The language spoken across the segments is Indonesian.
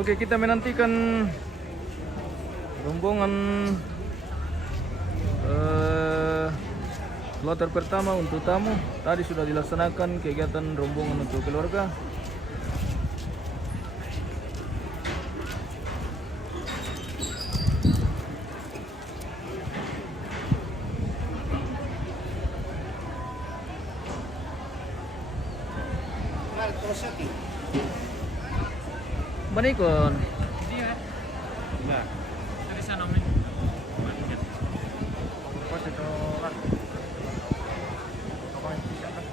Oke, kita menantikan rombongan kloter pertama untuk tamu. Tadi sudah dilaksanakan kegiatan rombongan untuk keluarga. Manikon. Iya. Enggak. Dari sana men. Pas itu lah. Apa yang bisa kan?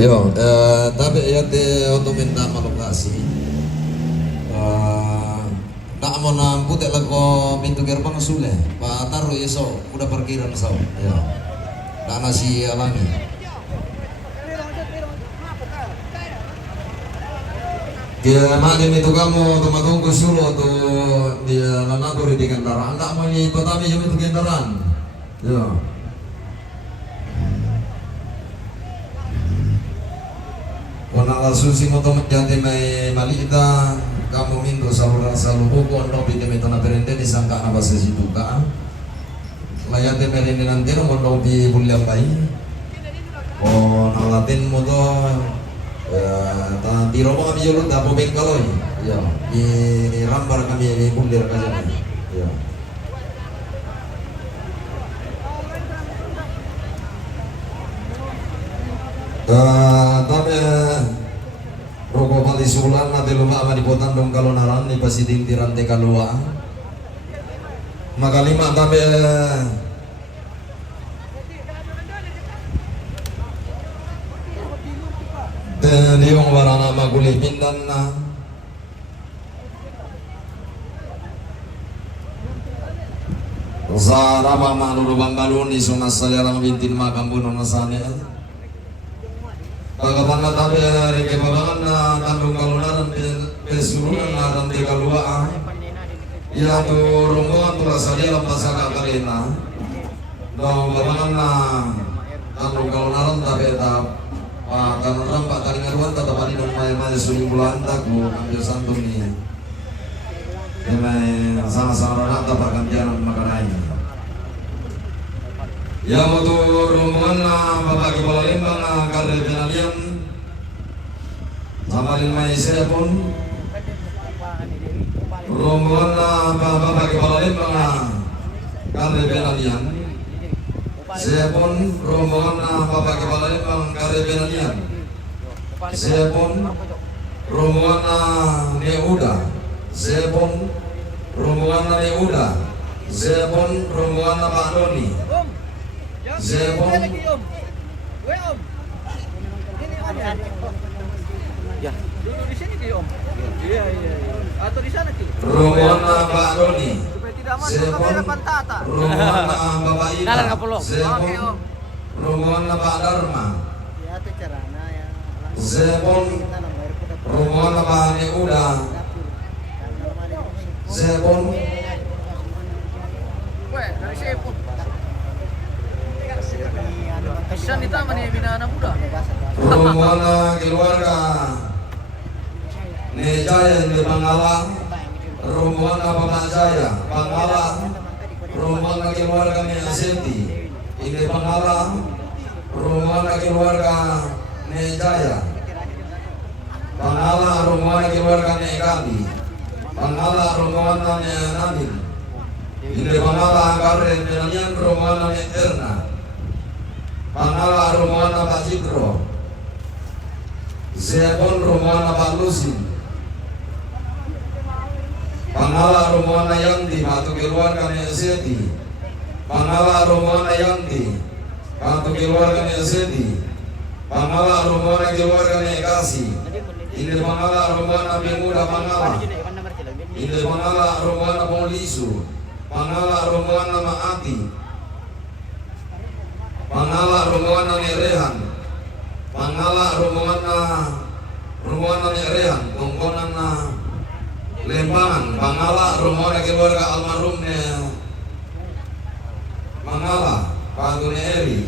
Yo, tapi ya untuk minta lokasi. Tak mau nampu tak lagu pintu gerbang sudah. Pak taruh ya so, udah parkiran so. Ya, tak nasi alami. Dia malam itu kamu tunggu suruh tuh dia lanatur di kendaraan. Tak mau ini pertama jam itu kendaraan. Ya. Wana susi moto menjadi mai malita kamu minto saluran salubu kondo bide metona perente di sangka na basa situka layate merene nanti no mondo bi bulyang bai o nalatin moto ta tiro mo kami julut dapo ben kaloy ya di rambar kami di bulir kajan ya tapi rokok kali sulan nanti lupa ama di potandong kalau naran di pasiting tirante kalua maka lima tapi liong warana maguli pindan na Zaraba manuru bambalun di sunas sajarang bintin makam bunuh nasane Pagkapan na tabi rike babangan na tandong kalunaran pesurunan na ranti kalua ya tu rombongan tu rasa dia lampas agak karena daw babangan na tandong kalunaran tabi etap kanan rampak kali ngaruan tetap ada dong maya suling bulan tak ku ambil santung ni ini sama-sama orang tak pakai jalan makanai Yang waktu rombongan Bapak Kepala Lembang Karya Penalian sama lima saya pun rombongan Bapak Kepala Lembang Karya Penalian. Saya pun rombongan Bapak Kepala Lembang Karya Penalian. Saya pun rombongan Neuda. Saya pun rombongan Neuda. Saya pun rombongan Pak Doni. Saya pun Ya, dulu di sini Ki Om. Iya. Atau di sana Ki. rombongan Pak Doni. Supaya tidak masuk Saya pun kamera pantata. rombongan Bapak Ida. Jalan ke Pulau. Saya pun Oke, Om. rombongan Pak Dharma. Ya itu caranya ya. Saya pun rombongan Pak Neuda. Saya pun Weh, dari Seput. Bisa di taman ya bina anak muda. rombongan keluarga Nejaya di Pangalang, rombongan Bapak Jaya Pangalang, rombongan keluarga Aseti ini Pangalang, rombongan keluarga Nejaya Pangalang, rombongan keluarga Nekali Pangalang, rombongan Nabil ini Pangalang Karen Penalian, rombongan Erna Pangalang, rombongan Pak Citro. Saya pun rombongan Pak Lusin. Pangalang, rombongan Yanti Batu keluarga Neseti. Pangalang, rombongan Yanti Batu keluarga Neseti. Pangalang, rombongan keluarga Nekasi. Ini Pangalang, rombongan Pemuda Pangalang. Ini Pangalang, rombongan Polisu. Pangalang, rombongan Maati. Pangalang, rombongan Nerehan. Pangalang, rombongan Nerehan. Kongkonan Lembangan. Pangalang, rombongan keluarga almarhum Pangalang Patu Eri.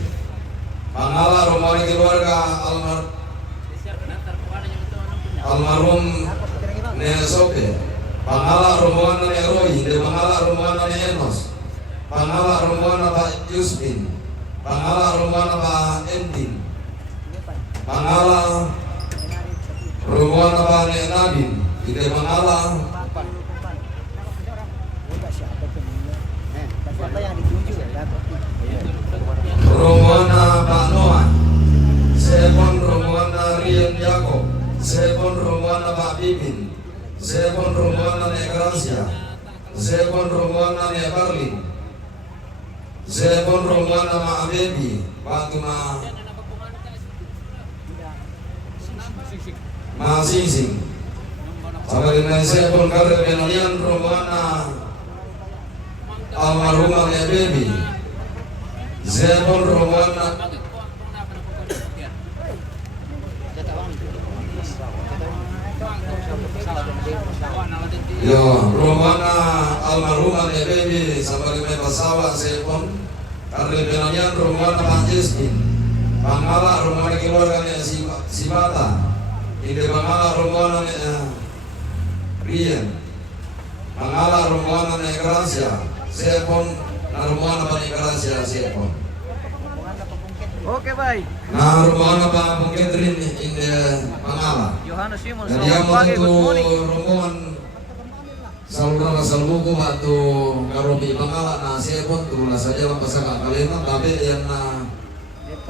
Pangalang, rombongan keluarga almarhum Soke. Pangalang, rombongan Roy. Pangalang, rombongan Enos. Pangalang, rombongan Pak Yusmin. Pangalang, rombongan Pak Endin. Pangalang, rombongan Pak Nadin. Ide Pangalang, Siapa yang dituju ya? rombongan Pak Noah. Sepon rombongan Rian Jakob. Sepon rombongan Pak Bibin. Sepon rombongan Gracia. Sepon rombongan Barlin. Sepon rombongan Mak Bebi. Patuna Masing-sing. Sampai dengan sepon Karya Penalian, rombongan almarhumah Bebi. Sepon rombongan yo rombongan almarhumah Bebi sampai dengan pesawat sepon Karya Penalian, rombongan Pak Jesmin. Pangalang, rombongan keluarga Sibata. Ini Pangalang, rombongan Rian. Pangalang, rombongan Gracia. Sepon rombongan Pak Gracia sepon. Oke, baik. Nah, rombongan Pak Pungketrin ini Pangalang. Yohanes Simon, Dan yang selamat pagi, good untuk morning. rombongan saluran asal buku batu karobi Pangalang. Nah, sepon tuh lah saja lah pasangan kalian tapi yang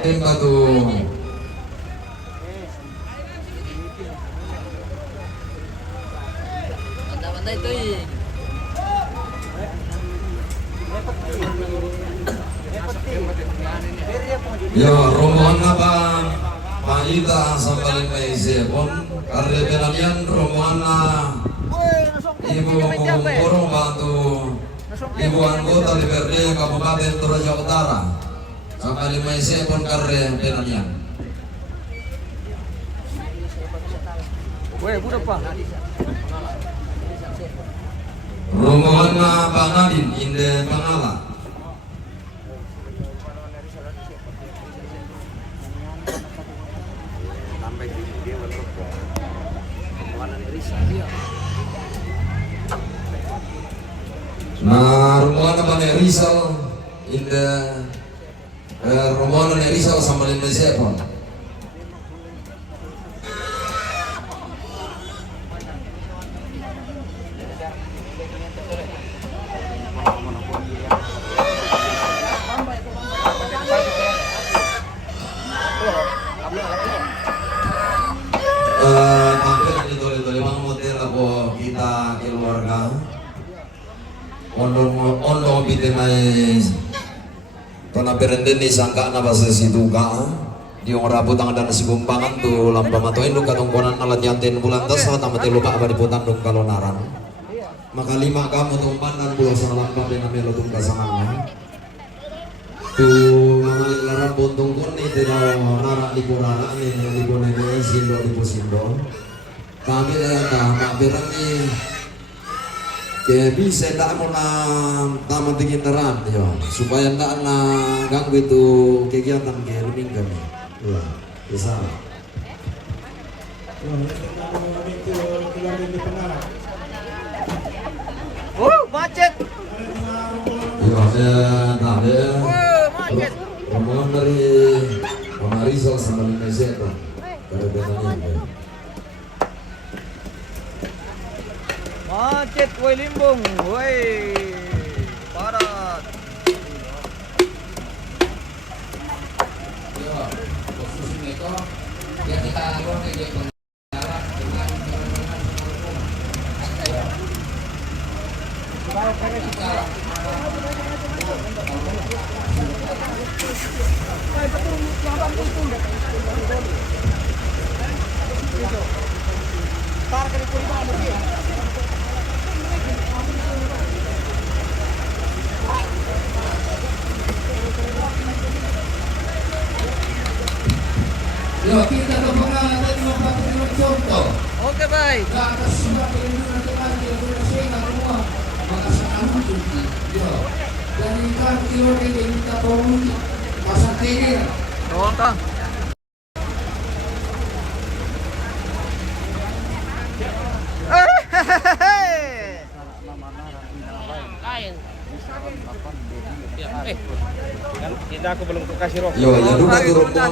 tembak tuh. Bantay itu. Ya, rombongan apa? Pak Ita sampai lima sepon. Karya Penalian rombongan Ibu Borong Batu. Ibu anggota DPRD Kabupaten Toraja Utara. Sampai lima sepon Karya Penalian. Weh, budak Pak. Rombongan Pak Nadin Inde Pangalang. Nah, rombongan Pak Rizal Inde Rombongan dari Rizal sama Indonesia pun. Tampil di dole-dole mang motel ako kita keluarga. Ondo bitinay panaperenden ni sangka na basa situ ka. Di orang rabu tangan dan sigumpangan tu lamba matoin lu katongkonan alat yantin bulan tas sama tamat lupa apa di putan dong kalonaran. Maka lima kamu tumpan dan bulan sa lamba dengan melotung kasangan. Tu mamalik laran buntung kurni tidak narak di kurara ni di bonene sindo di posindo. Kami dah mampirang ni ke bisa tak mau na tamat tingin teran yo supaya tak na ganggu itu kegiatan ke minggu ni. Ya, bisa. Macet. Ya, nah dia. Macet. Rombongan dari Rizal sama Indonesia itu. Dari Betania. Macet, woi limbung, woi parat. Ya kita luar kegiatan ya kita kembali dengan contoh. Oke, baik. Ke atas sudah perlindungan teman di Indonesia semua. Maka sekarang ya. Dari kan kilo ini kita tolong pasang tinggi. Tolong kah? Kita aku belum kasih rokok. Yo, ya duka turun na.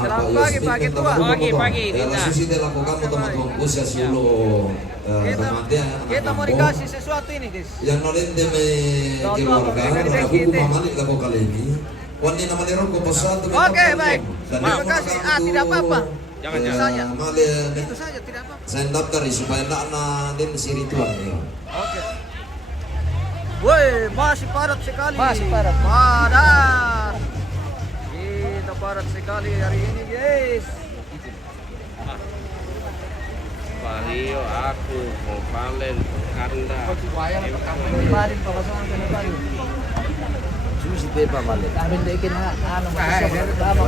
Selamat pagi tua. Pagi. Ya susi dilakukan teman-teman usia sulu. Kita mau dikasih sesuatu ini, guys. Yang nolin demi keluarga, aku mamalik laku kali ini. Wani nama ni rokok pesan. Oke, baik. Terima kasih. Tidak apa-apa. Jangan. Itu saja. Malin. Itu saja, tidak apa-apa. Saya daftar supaya nak na din si ritual ya. Oke. Woi, masih padat sekali. Masih padat. Padat. Kita padat sekali hari ini, guys. Vario, aku mau Valen, Kanda. Kemarin papasangan ka na tayo. Susi pa malin. Kami dikin na ano tama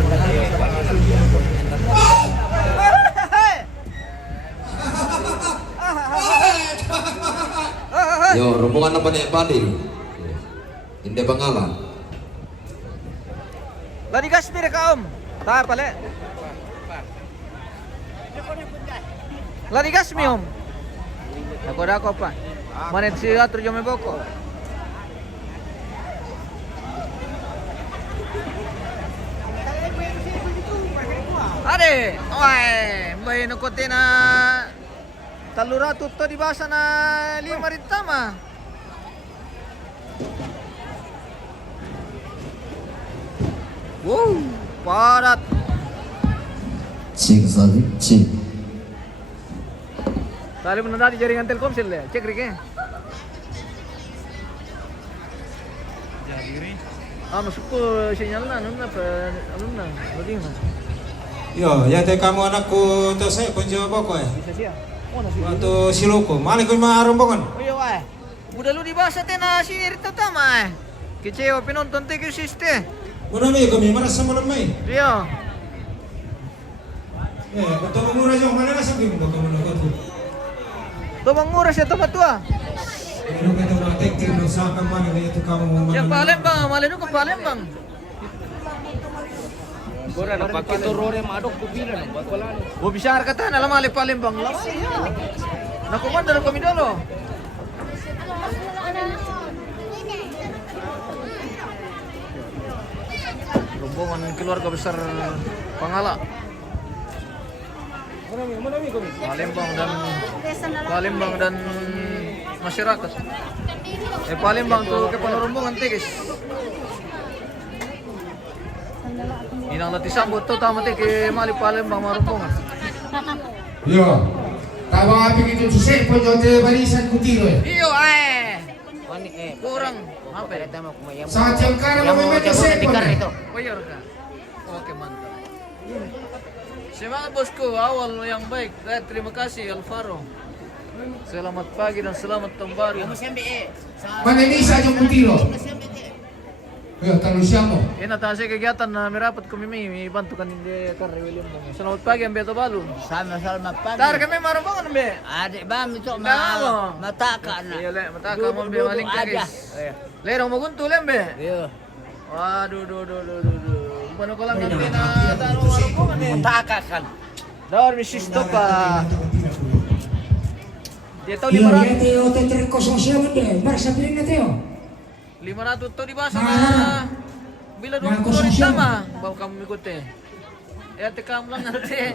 Yo, rombongan apa nih Padil? Hindi pangalan. Lagi Kashmir ka, Om. Tayo pala. Lagi Kashmir, Om. Ako pa. Manit si Atro Jome Boko. Ade, oy, may nukote na talura tutto di basa na 5 rin tama. Wow, parat. Cik sabi, cik. Tali mo na di jaringan Telkomsel ya, cek Rike. Masuk ko sinyal na, ano na, laging na. Yo, ya te kamu anakku to saya kunjung boko ya. Bisa siya. Oh, nasi. Waktu siloko, mana kau mah rombongan? Oh iya, wah. Udah lu dibahas na sini rito tama eh. Kecewa penonton TQ Siste. Mana mai kami mana sama mai? Iya. Betul mengurus yang mana nasi kami boko mana kau? Tumang nguras ya tempat tua. Ini kita nak tekir nak sahkan mana itu kamu mana? Siang Palembang, malinu ke Palembang. Bora na pakai torore madok kupila na bakolan. Oh bisa kata na lamali Palembang. Nakumanda kami dulu. rombongan keluarga besar Pangala. Palembang dan masyarakat. Palembang tuh ke rombongan tigis. Inang latih sambut tuh tamat ke Mali Palembang rombongan. Yo, tawa api gitu susah pun jodoh barisan kutiro. Iyo kurang apa ya? Saat yang karang mau susah pun. Oh iya kan? Oke mantap. Semangat bosku, awal yang baik. Terima kasih Alvaro. Selamat pagi dan selamat tahun baru. Mana bisa jom kutiro? Yo, talu siamo. Ini tadi kegiatan na merapat kami may bantukan hindi Karre William. Selamat pagi ang Beto Balu. Sama-sama pagi. Tar kami marunong be. Adik bam itu Namo. mataka na. Iya le, mataka mo be maling kagis. Lerong magunto lem be. Iya. Waduh, Paano ko lang namin na marunong be. Mataka kan. Daw misisto pa. Dito Iya, 500. Teo, tetre kosong siya deh. Mar sabihin na Teo. 500 to di ba sa bila doon ko rin tama. Bawa kamu ikuti. Tekam lang natin.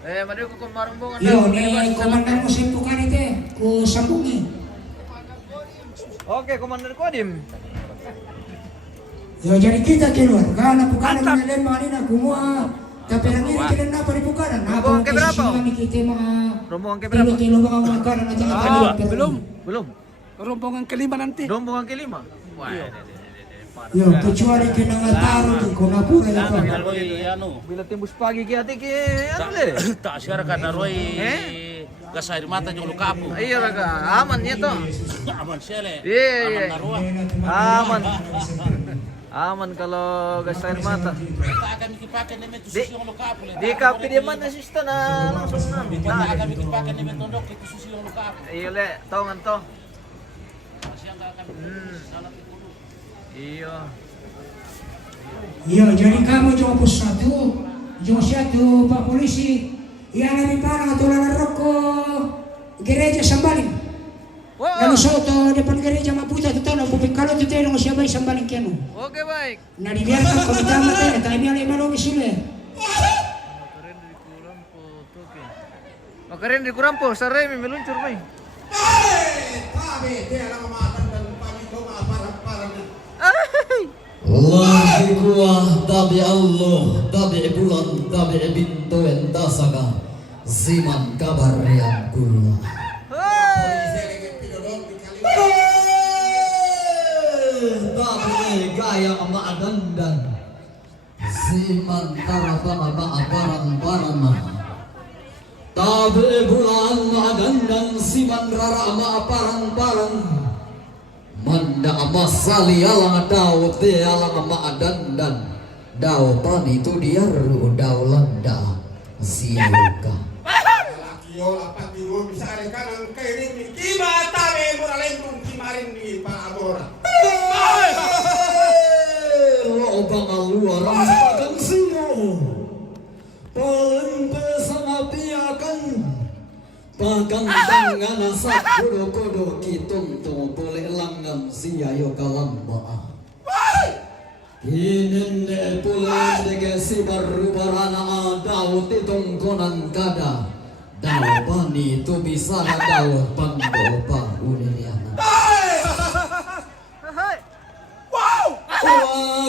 Mali ko kung marumbongan Yo, ni komandan mo simpukan ite. Ku sambungi. Oke, komandan Kodim. Yo, jadi kita keluar. Karena pukanan na len mga nina kumuha. Tapi ang ini kita na paripukanan. Rombongan ke berapa? Kami kita mga Rombongan ke berapa? tilo mga makanan at saka Belum. Rombongan kelima nanti. Rombongan kelima. Wah. Yo, kecuali kinangataro di kunapura na pa. Bila tembus pagi ki ati ki ano le? Tak sekarang karena Roy gas air mata yung luka po. Iya raga, aman niya to. Aman siya le. Iya. Naruah. Aman. Aman kalau gas air mata. Tak akan dipakai namin itu susi yung luka po. Di kapi di man asista na langsung na. Tak akan dipakai namin tondok itu susi yung luka po. Iya le, tawangan to. Iya. Yo, jadi kamu cuma pos satu Pak Polisi. Yang namin parang atulan rokok gereja Sambaling. Wow. Lalu soto depan gereja Maputa tu tahu bupik kalau tu tahu nggak siapa Sambaling kianu. Oke baik. Nah dibiarkan kami tamat ya, tapi yang lima lagi sule. Makarin di Kurampo, sare mi meluncur mai. Wahi kuah tabi Allah, tabi bulan, tabi bintu entasaka, ziman kabar yang kuah. Tabi gaya ma'adandan, ziman tarafama ma'aparang-parama. Tabi bulan ma'adandan, ziman rara ma'aparang-parang. Manda amasali alang daw te alang maadandan daw pani tu diaru daw landa siuka. Yo, lapat biru bisa ada kanang kairing ni kiba tabe muralendung kimarin di Paabora. Obang aluar akan sino. Paling pesang piakan. Pagang tangan asak kodo-kodo kitong to boleh langan siayo kalamba. Hinende pule dege si baru barana daw titong konan kada. Daw bani tu bisa daw pando pa uniana.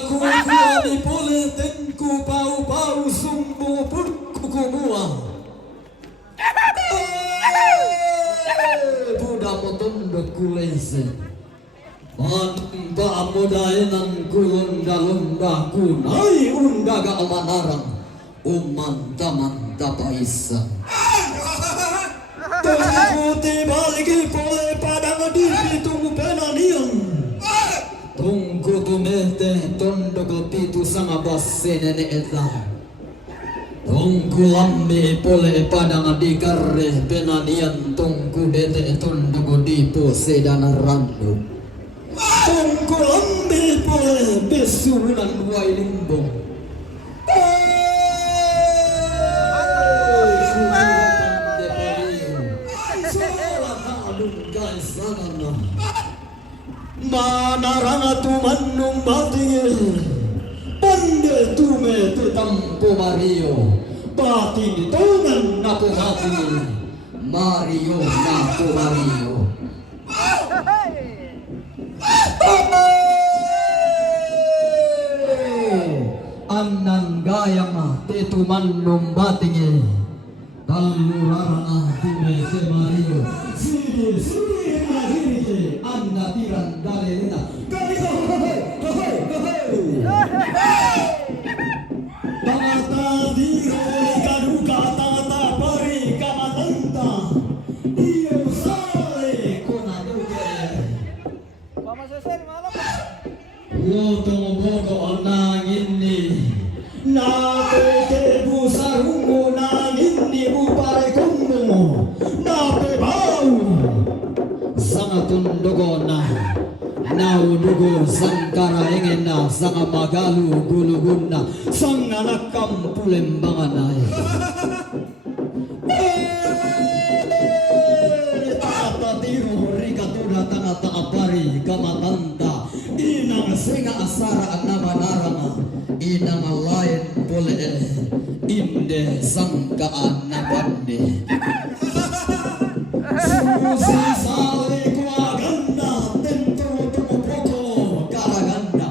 Aku di pule tengku pau-pau sumbu pun kuku buah. Buddha motondok kulese Manta mudaenan kulunda kunai undaga amanarang Umanta paisa Tungkuti baliki pole padang diri tunggu penanian Tungku tumete tondok pitu sanga basse nene etah Tungku lambe pole padang di karre penanian tungku dete tondoko dipo sedana randu Tungku lambe pole besurunan wailimbong Mana ranga tu manung batinge tampo Mario batin tungan naku hati Mario naku Mario anang gayang tetuman numbatingi talurarana timese Mario sini mahirike anda tiran dalena kaliso tata diro ikaduka tata pari kamatanta iyo sale konaduke Lotong bogo nangin ni nape bu sarungo nangin ni bu pare kumbo nape bau sangatun dogona nau dugo sangkara engena sanga magalu guluguna sang anak kampulembanganay tata tiru rikatuna tanga pari kamatanda inang singa asara namanarama inang lain boleh inde sangkaan nabande susi sale kuaganda tentro tumupoko karaganda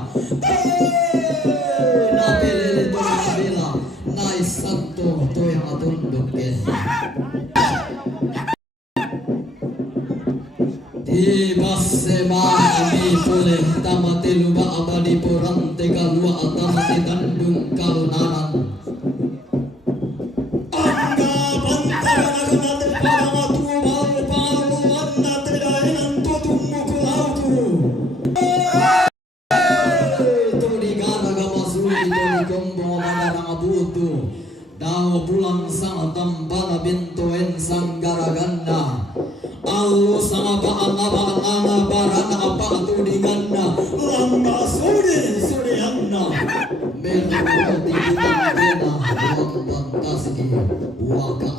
nabele nabela nai santo to yang atunduk Ibasema ami pole tamate luba abadi porante kalua tamate tandung kalunaran Angga pantara nagunate paramatu balu palu annate dainan tutummu kulauku Tuli garaga masuli tuli kombo madarang abutu Dao pulang sang tambala bintoen sang garaganda Allo sama baan barana apa tudinganna lamba suri anna meroti kena lambantasi waka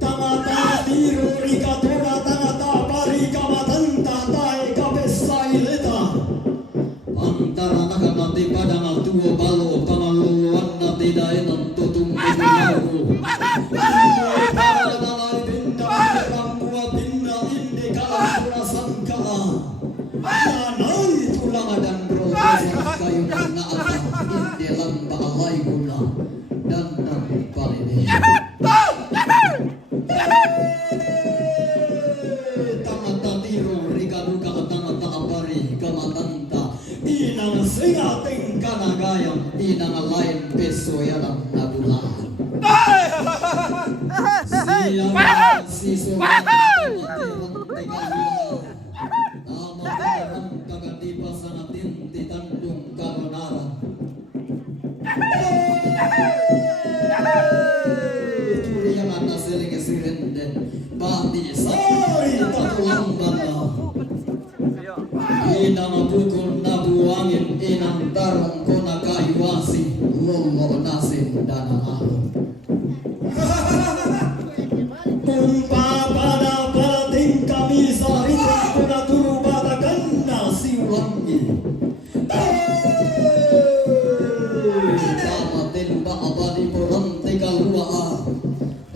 tamata diru rikatura tamata pari kamatanta tae kapesai leta antara nagamati padang tuo balo pangaluan nati daenan tutum ibu Nanai tulang dan proses kayu kena atas di lamba alai guna dan palini. Tamata tiru rikaduka tamata apari kamatanta inang singa tingkana gayam inang lain peso yalang nabulan. Siang siso inang pukul nabuangin inang tarong kona kaiwasi lomo nasin dana alu kumpa pada pating kami sari kuna turu pada kanda siwangi tamatin ba abadi porante kalua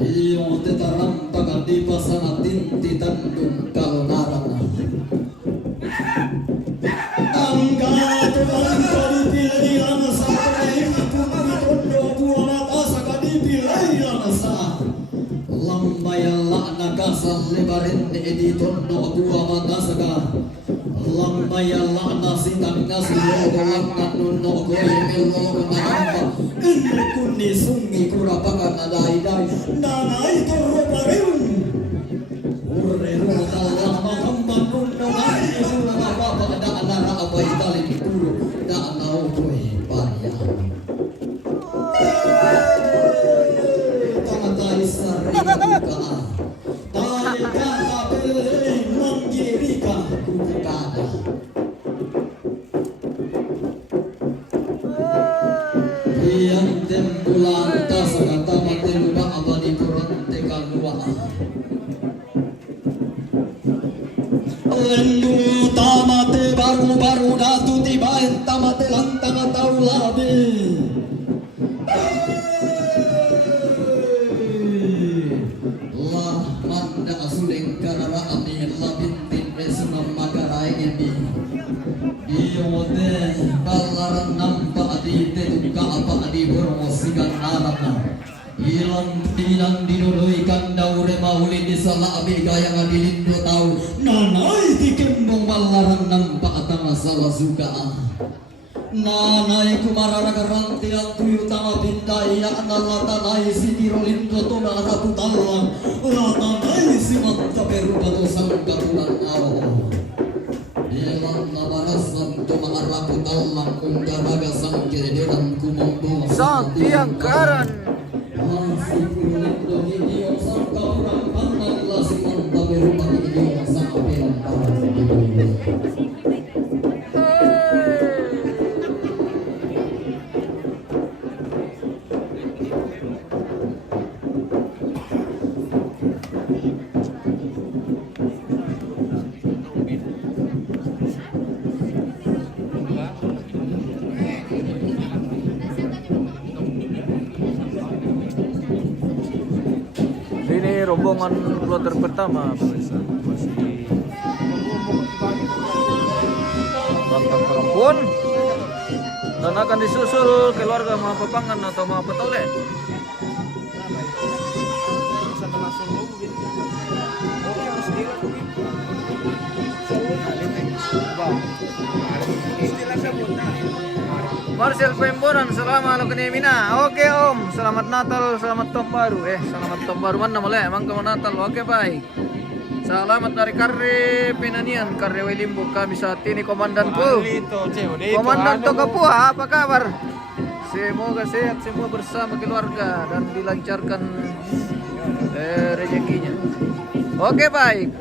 iyo tetaram pagadi pasanatin titandung kalunaran lebarin di tondo buah mata sega lamba ya lana sitang nasulo langa nuno goye melo manamba kuni sungi kurapakan adai dai nanai toro pareun urre rota lama kamban nuno ngai sula bapa ada anara abai tali puru da nau koe paria tamata isari buka Lendu tamate baru-baru datu tiba tamate lantang atau labi Yote balaran nampak di tetuka apa di promosikan narana ilang tilang dinuluikan daure mauli di salah abega yang adilindo tahu nanai di kembong balaran nampak tanga salah suka nanai kumarara garanti yang tuyu tanga bindai ya anala tanai si dirolindo tona ratu talang latanai si mata perupa dosang katulan awal Ilang nabarasan tumaraku talang ungkaraga sang kiridiran kumombo Sang tiang karan. Masih kulindo hiyo sang kaurang pandang lasi manta berupa hiyo sang pilang Ini rombongan kloter pertama pemirsa. Masih tentang perempuan dan akan disusul keluarga mga papangan atau mga patole. Marcel Pemboran, selamat lo kenimina. Oke Om, selamat Natal, selamat tahun baru. Selamat tahun baru mana mulai? Emang kamu Natal? Oke baik. Selamat dari Karre Penanian, Karre Wilimbo. Kami saat ini komandanku. Komandan Tokapua, apa kabar? Semoga sehat semua bersama keluarga dan dilancarkan rezekinya. Oke baik.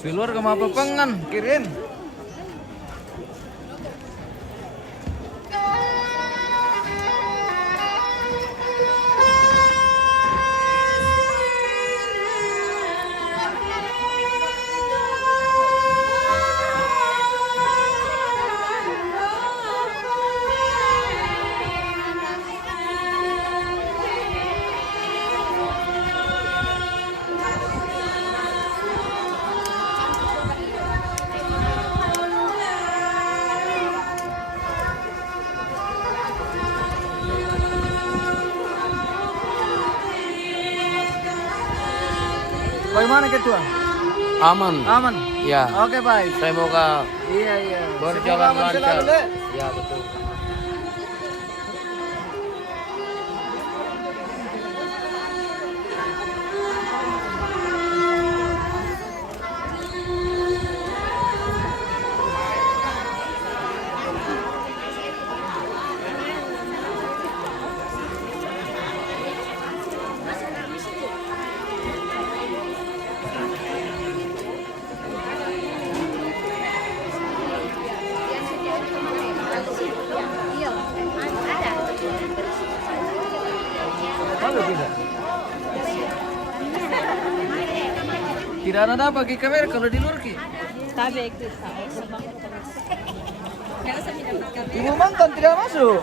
Keluarga Mapapangan, kirim. Bagaimana ketua? Aman. Aman. Ya. Oke baik. Semoga Iya. berjalan Semoga aman lancar. selalu, Le. Ya betul. Malu tidak? Tidak ada pakai kamera kalau di luar ki. Ibu mantan tidak masuk.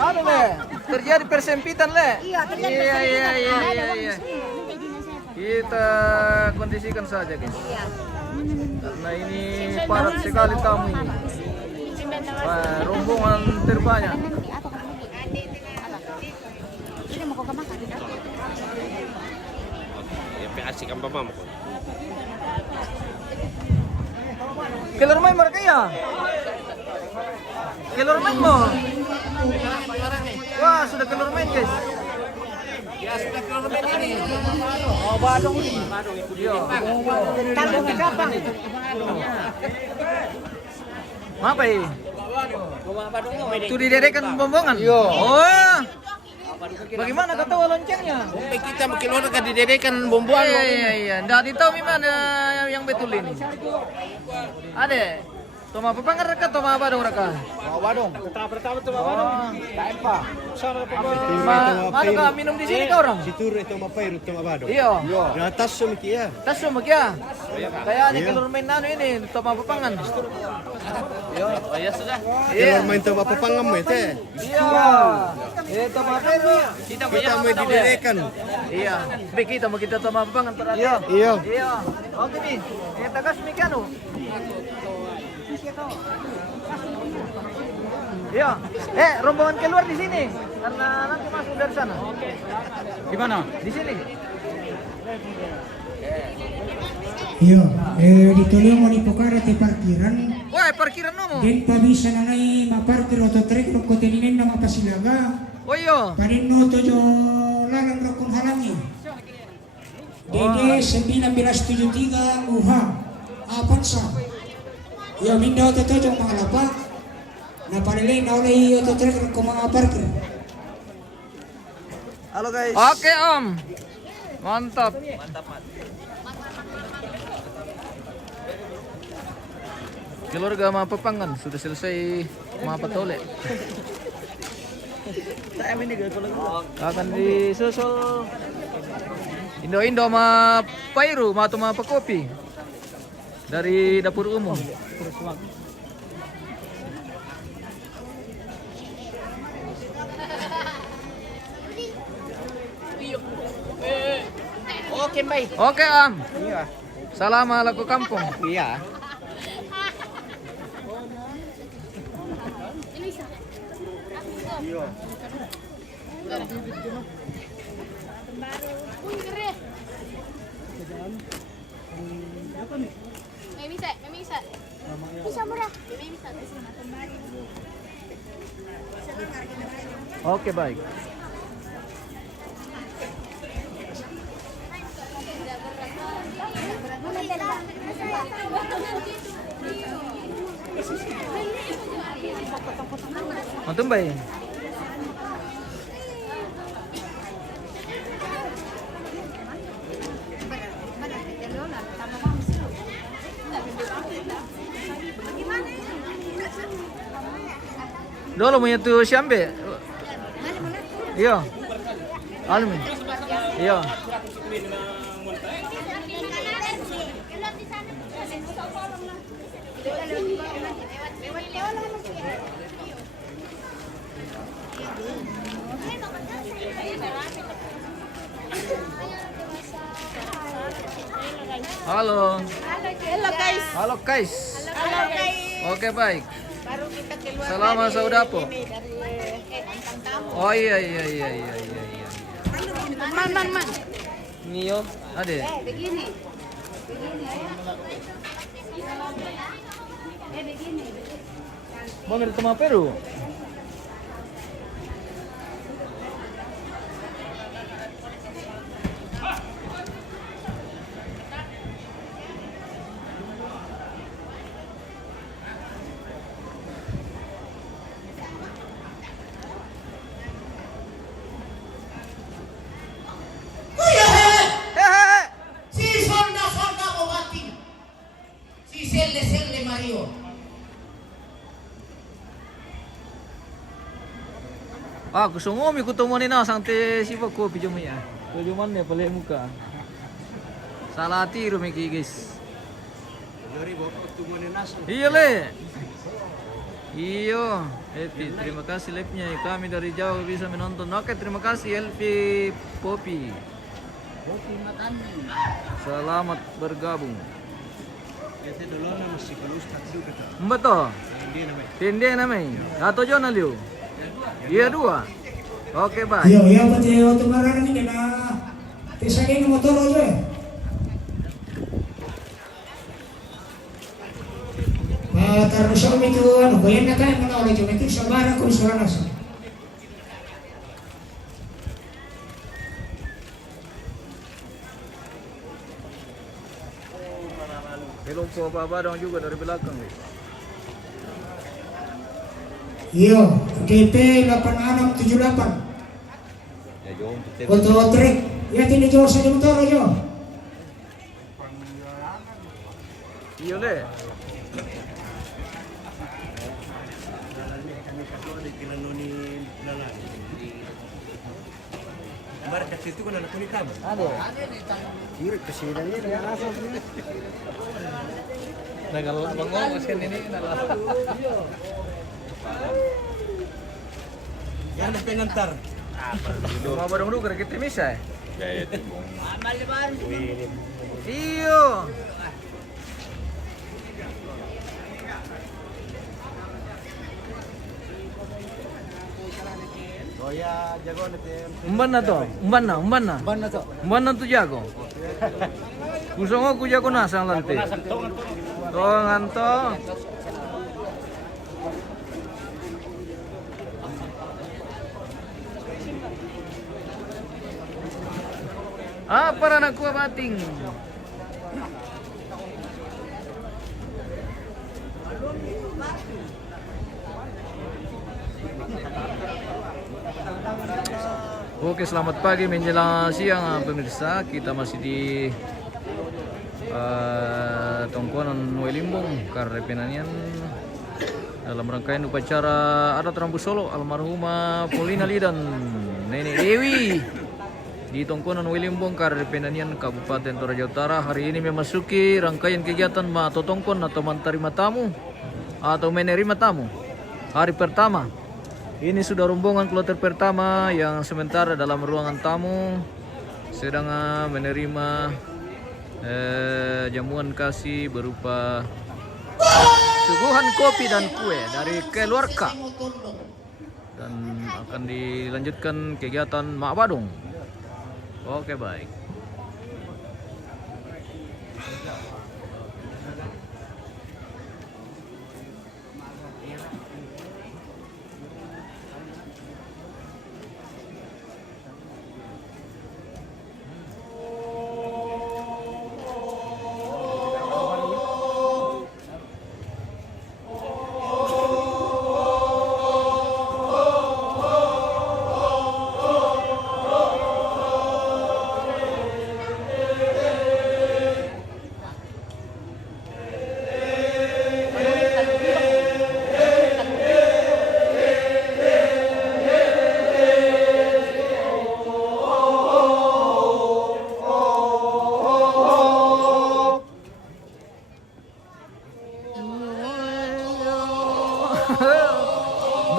Anu Le, terjadi persempitan Le. Iya. Kita kondisikan saja guys. Karena ini padat sekali tamu ini. Wah, rombongan terbanyak. Asik ang pamam ko. Keluar main mereka ya? Keluar main mo? Wah, sudah keluar main guys. Ya, sudah keluar main ini. Oh, badong ini. Badong itu dia. Tanggung ke kapan? Apa ini? Itu didedekan bombongan? Iya. Oh. Bagaimana kata loncengnya? Kita keluar kan didedekan bomboan. Iya. Nggak tahu mana yang betul ini. Ada. Toma Papangan reka, toma Badong reka. Badong. Pertama toma Badong. Taempa. Sana Mana kah minum di sini kau orang? Situ itu mapairu toma Badong. Iya. Nah, tas sumiki ya. Tas semua kia. Kayak ada keluar main nano ini, Toma Papangan. Oh ya sudah. Keluar main toma Papangan mo ite. Iya. Toma Papangan. Kita May didedekan. Iya. Bi kita mau kita Toma Papangan terakhir. Iya. Iya. Oke Bi. Tagas mikano. Iya. Rombongan keluar di sini karena nanti masuk dari sana. Di mana? Di sini. Iya, ditolong di pokara te parkiran. Wah, parkiran nomo. Den pa bisa nanay maparkir auto trek ro koteninen na mapasilaga. Oh iya. Panin no to jo lalang ro kung halangi. DD 1973 UHA. Apat sa. Yo minda auto to jo mga lapa. Na panilin na ulay auto trek ro kung mga parkir. Halo guys. Oke Om. Mantap. Keluarga Mapapangan sudah selesai mapatole. Akan disusul Indo sama Pairu, Matu Mapa Kopi dari dapur umum. Oke, baik. Oke Om. Salam alaku kampung. Iya. Bisa murah. Oke baik. Antum baik. Dolo mo itu siambe. Iya. Almi. Iya. Halo. Halo guys. Halo guys. Halo guys. Oke baik. Baru kita keluar Selama dari saudapo. ini, dari Bintang Tamu. Oh iya. Man. Nio, ade. Begini. Begini. Mau dari Tama Peru? Si sonda mo mati. Si selle Mario. Ah, gusto mo mi kutumo ni na sangte si ko pidyo mo ya. Pidyo man ne pala muka. Salati rumiki guys. Iya le. Iyo, Elvi, terima kasih live-nya. Kami dari jauh bisa menonton. Oke, terima kasih Elvi Popi. Selamat bergabung. Betul. Tende namanya. Atau Jona Liu. Iya dua. Oke baik. Iya pati otomaran ini na tisagin motor aja. Karena siya itu bayan na tayo mga ulit yung itik sa barang kung suara sa. Hello po, Babadong juga dari belakang. Iya, DP 8678. Untuk trik, ya tini jauh saja motor aja. Iya le. Nagalala bang kasi ini nalala. Yan ang pengantar. Mga barong lugar kita misa. Iyo. Umban na to. Umban na to jago. Gusto mo ku jago na sang lante. To nganto. Para nakuha bating. Oke, selamat pagi menjelang siang pemirsa. Kita masih di Tongkonan Welimbung, Karrepenanian, dalam rangkaian upacara adat Rambu Solo almarhumah Polina Lidan Nenek Dewi di Tongkonan Welimbung, Karrepenanian, Kabupaten Toraja Utara. Hari ini memasuki rangkaian kegiatan atau tongkon atau menerima tamu atau menerima tamu. Hari pertama. Ini sudah rombongan kloter pertama yang sementara dalam ruangan tamu sedang menerima jamuan kasih berupa suguhan kopi dan kue dari keluarga, dan akan dilanjutkan kegiatan Mak Badung. Oke baik.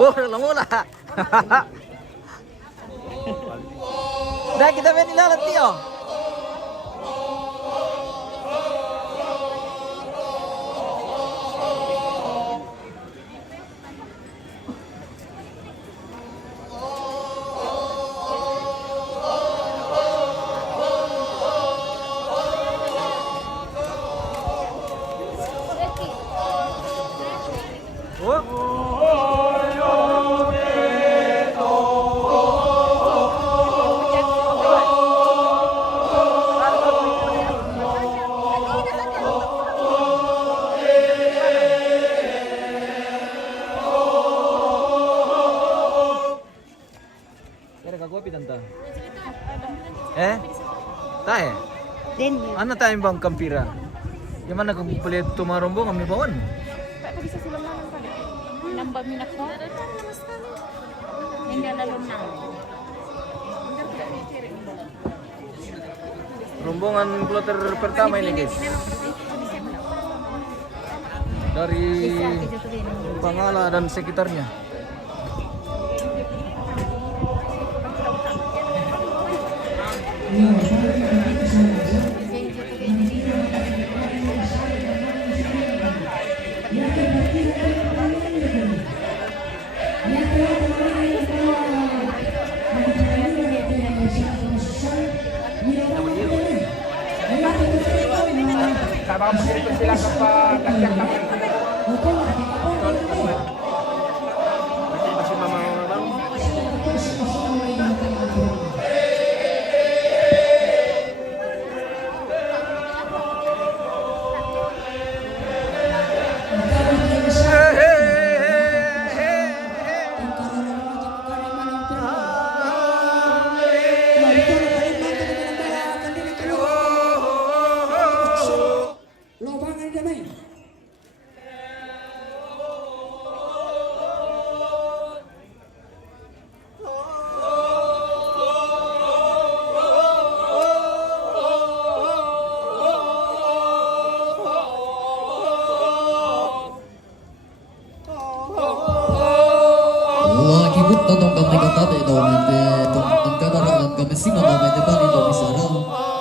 Bola mula. Dah kita main ilalat Tio. Tae. Den. Ano tayo bang kampira? Gimana kung palit tumarombong kami bawon? Pak bisa silang nalang pada. Nambah minat ko. Hindi na lunang. Rombongan kloter pertama ini guys. Dari Bangala dan sekitarnya. Sabang menjadi persilakan Pak Kacang kami. Masih mama bang. Totong kami katabe daw mente tong kadaraan kami singa kami depan ito bisara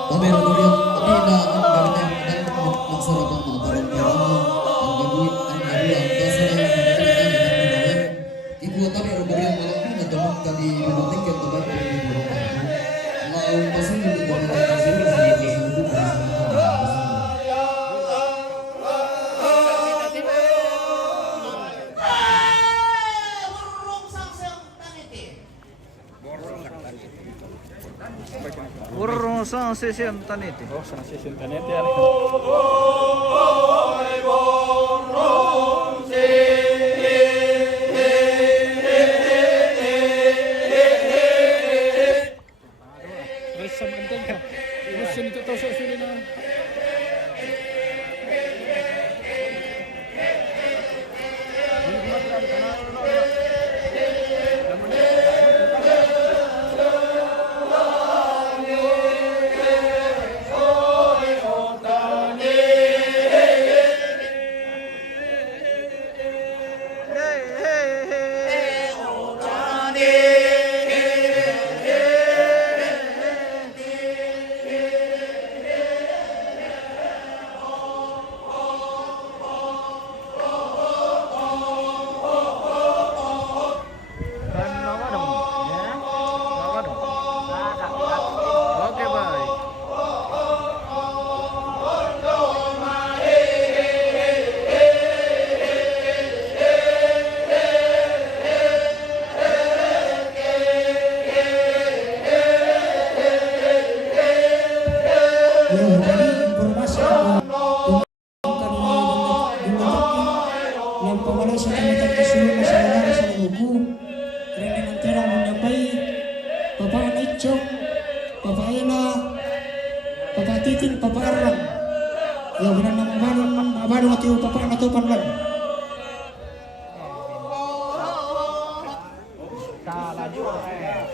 pamero durian ina ang garden dan magsarapan mga barang pera ang gagawin ang gagawin dasara ang gagawin ang gagawin ibu tabi ro durian malang ina dapat kami binuntik ke tempat ini mau pasang di dalam kasir Urung sang sesem tanete. Oh, sana session kanet ya.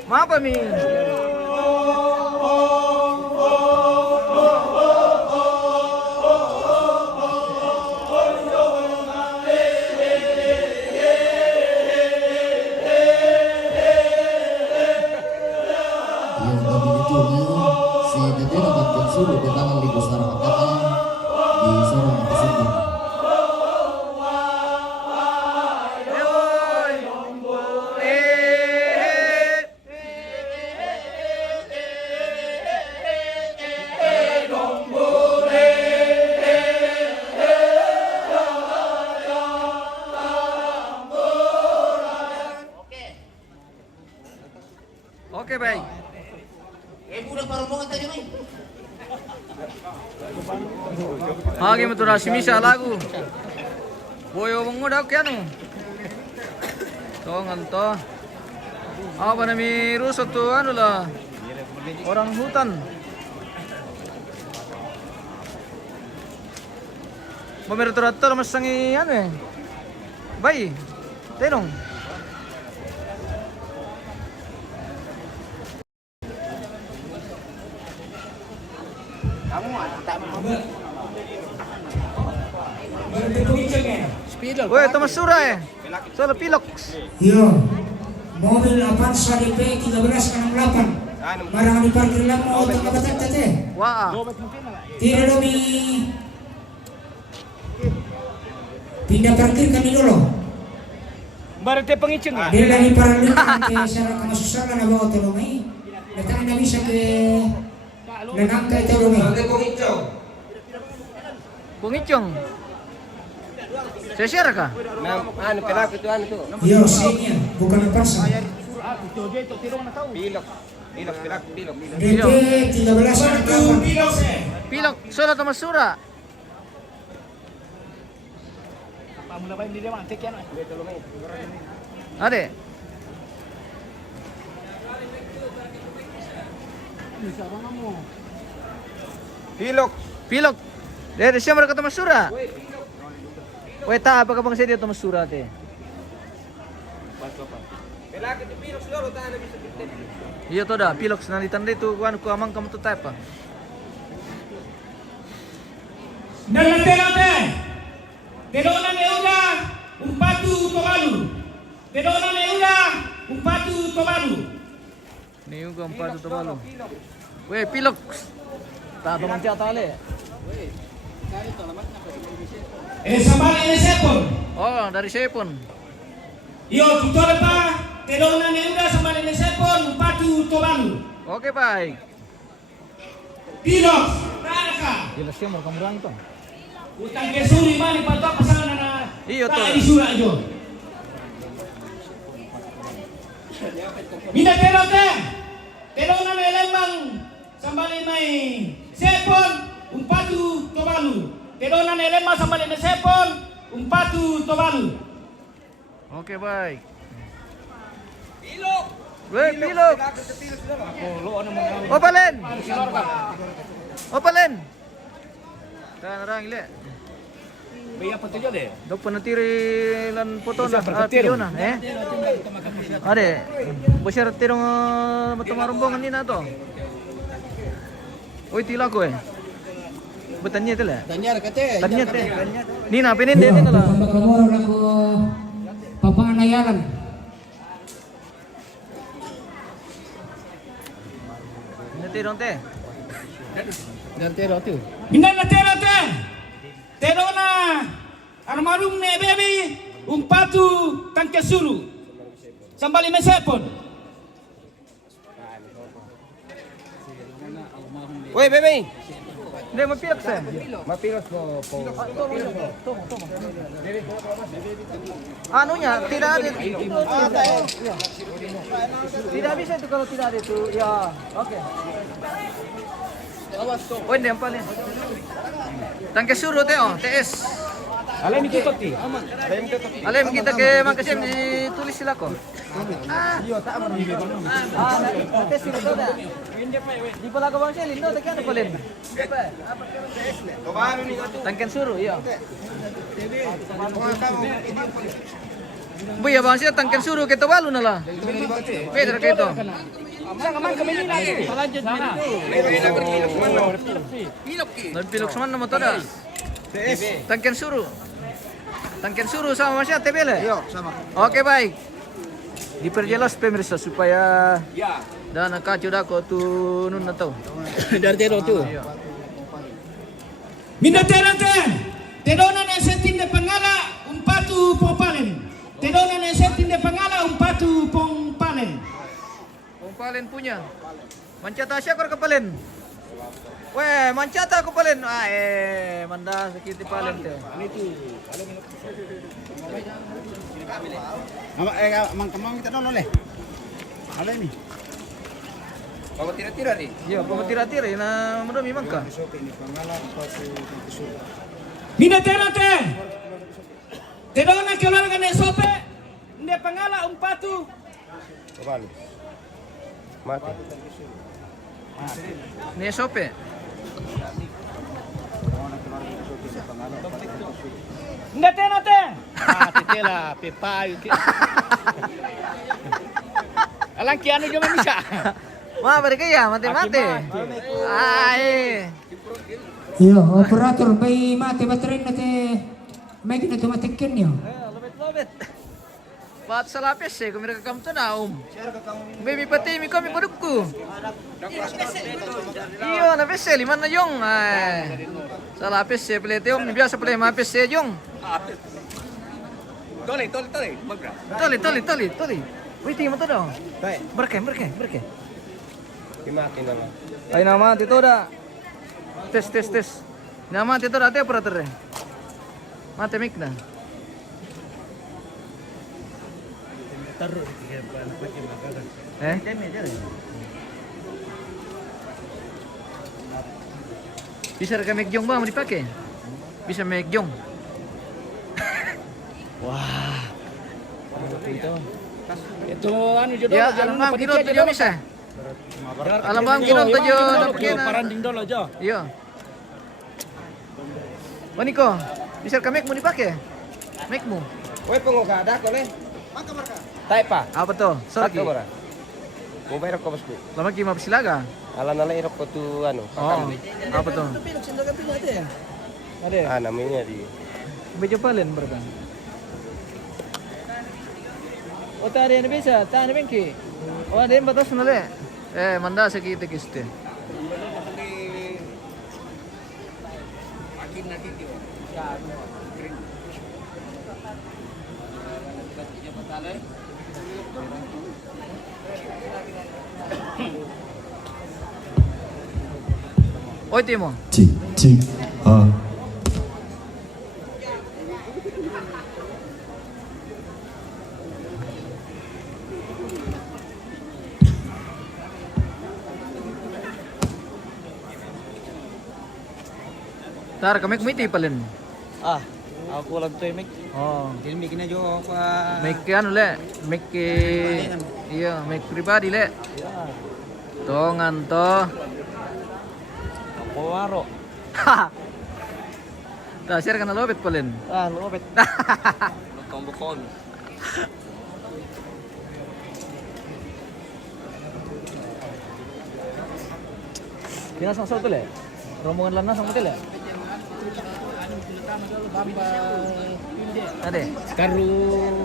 Maapa mi? suruh ketangan di Pusara Angkatan di Sorong tersebut. Oke baik. Oke betul misa lagu. Boyo mengudak anu. Tongan to. Apa nami rusot tuh anu lah. Orang hutan. Pemerintah masangi anu eh. Bayi. Tenong. Woi, Thomas Sura ya? Soal pilok. Yo, mobil Avanza DP 1368. Barang diparkir lama auto kabatat tete. Wah. Tidak domi. Pindah parkir kami dulu. Baru te pengiceng. Dia lagi paralikan ke sana kemasusalan na bawa tolongi. Datang na bisa ke lenang kay tolongi. Pungicong. Saya kah? Anu pelak itu anu tuh. Yo, senya bukan Avanza. Pilok. Pilok pelak pilok. DP 1368. Pilok, soal Thomas Sura. Ade. Pilok. Pilok. Dari siapa mereka Thomas Sura? Weh tak apa kabang saya dia Thomas Sura teh. Pelak itu pilok sudah tahan bisa kita. Iya toh dah, pilok senalitan deh tu kuan ku amang kamu tu apa? Dan nanti. Terona neuda umpatu tobalu. Terona neuda umpatu tobalu. Niu gampa tu balu. Weh pilok. Tak tu mancing tale. Sampai ini sepon. Oh dari Sepon. Yo kita lepas. Terona neuda sampai ini sepon umpatu tobalu. Oke baik. Pilok. Taraka. Jelas siya mereka murang tu. Utang ke suri mani patok pasangan na. Iyo to. Di sura jo. Mina terote. Terona nelemang sambali mai sepon umpatu tobalu. Terona nelemang sambali mai sepon umpatu tobalu. Oke baik. Pilok. Weh pilok. Opalen. Opalen. Dan orang ile. Biar apa tu deh? Dok penatiri lan foto na video na Ade. Besar tirong matumarumbongan ni na to. Oi tila ko eh. Betanya tila. Tanya kate. Tanya te. Ni na pinin de tila. Kamoro na ko papanayaran. Natirong te. Dan tero tu. Minda na terote. Terona almarhum ne bebe umpatu tangke suru. Sambali mesepon. Woi bebe. Dia mapilak sa. Mapilok po. Ano nya? Tidak ada. Tidak bisa itu kalau tidak ada itu. Ya, oke. Oh, ini yang paling. Tangke suruh teh, TS. Alem itu toti. Alem kita ke Makassar ditulis sila ko. Iyo tak amar ni TS itu dah. Di pala ko bang siya lindo tak ano palen. Tobano ni Tangke suruh, iya. Bu ya bang siya tangke suruh ke Tuvalu na lah. Pedro ke ito. Nagpilok sa man naman to da. Tangken suruh sama masya tebele. Yo sama. Oke baik. Diperjelas pemirsa supaya dan kacu dako tu nun na to. Dari tero tu. Iya. Minaterate, Tedona na setin de pangala, patu pong palen. Tedona na setin de pangala, patu pong palen. Pong palen punya. Mancata siya kor kapalen. Weh, mancata ko palen. Manda sakit palen te. Mang kamang kita dulu leh. Ada ini. Bawa tira-tira nih. Iya, bawa tira-tira na madami mangka. Minaterate, Tedona keluarga na sope, de pangala, patu. Kembali. Mati. Ni sope. Minaterate. Titela, pepayo. Alang kiano jo mamisa. Wah, bergaya mati-mati. Ay. Yo, operator bay mate baterai nate. May kinautomatic yo. Lobet-lobet. Ba't sa lapis kung may kakamto na Baby pati mi kami produkku. Iyo, lapis liman na yung. Sa lapis pelete yung biasa pala mapis yung. Toli. Wait, mo to daw. Berke. Kimaki na lang. Ay nama tito da. Tes. Nama tito da ate operator eh. Mate mic na. Bisa ka mic jong ba mo dipakai? Bisa mic jong. Wah. Ito ano jo Ya, alam bang kinot to jo bisa. Alam bang kinot to jo napakina. Paranding dolo jo. Iya. Waniko, bisa ka mic mo dipakai? Mic mo. Oy pengokada ko le. Taipa. Apa to? Sorry. Mo bayar ko bosku. Lama ki mapsilaga. Ala nala irok ko tu ano. Oh. Apa to? Ada. Namanya di. Medyo palen berapa? Oh, tadi na bisa, tadi bengki. Oh, ada yang batas nale. Manda sakit kiste. Oi, Timo. Cik. Tar kami kumiti palen. Aku lang to mic. Oh, Ilmi kina jo pa. make ano le, make iya, make pribadi le. Tongan to. Waro. Ta share kana lobet palen. Lobet. Bukon. Pinasang sa to le. Rombongan lanas ang hotel ya? Ada. Karu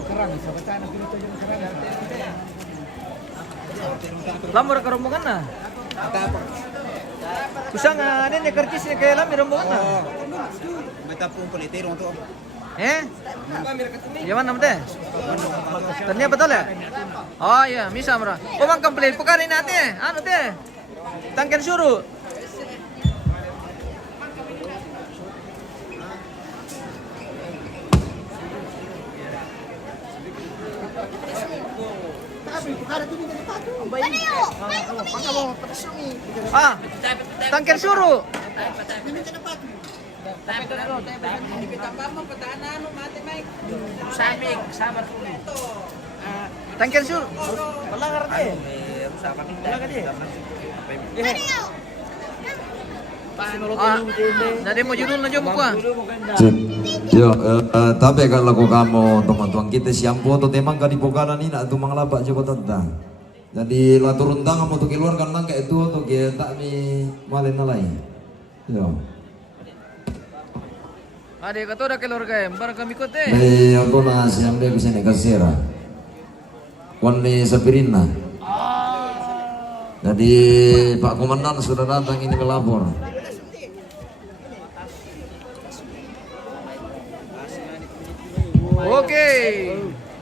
kerang sabacana pinito yung kerang. Lamor ka rombongan na. Kusang ano ni kerkis ni kaya lamor rombongan na. May tapong palitero to. Yaman naman te. Tanya betul ya? Oh iya, bisa mura. Pemang komplain pukarin natin. Ano te? Tangken suruh. Tangkel suruh. Tangkel suruh. Wala ngerti. Nadi mo judul na jom ko. Yo, tapi kalau kamu teman-teman kita siampu atau temang kan di pokalan ini nak tumang lapak coba tentang. Jadi latur undang kamu tuh keluar kan nang kayak itu tuh kita tak mi malin nalai. Yo. Ade kato da keluar kayak, barang kami kote. Ako na siam dia bisa nek kasira. Wan ni Sapirina. Jadi Pak Komandan sudah datang ini melapor. Oke,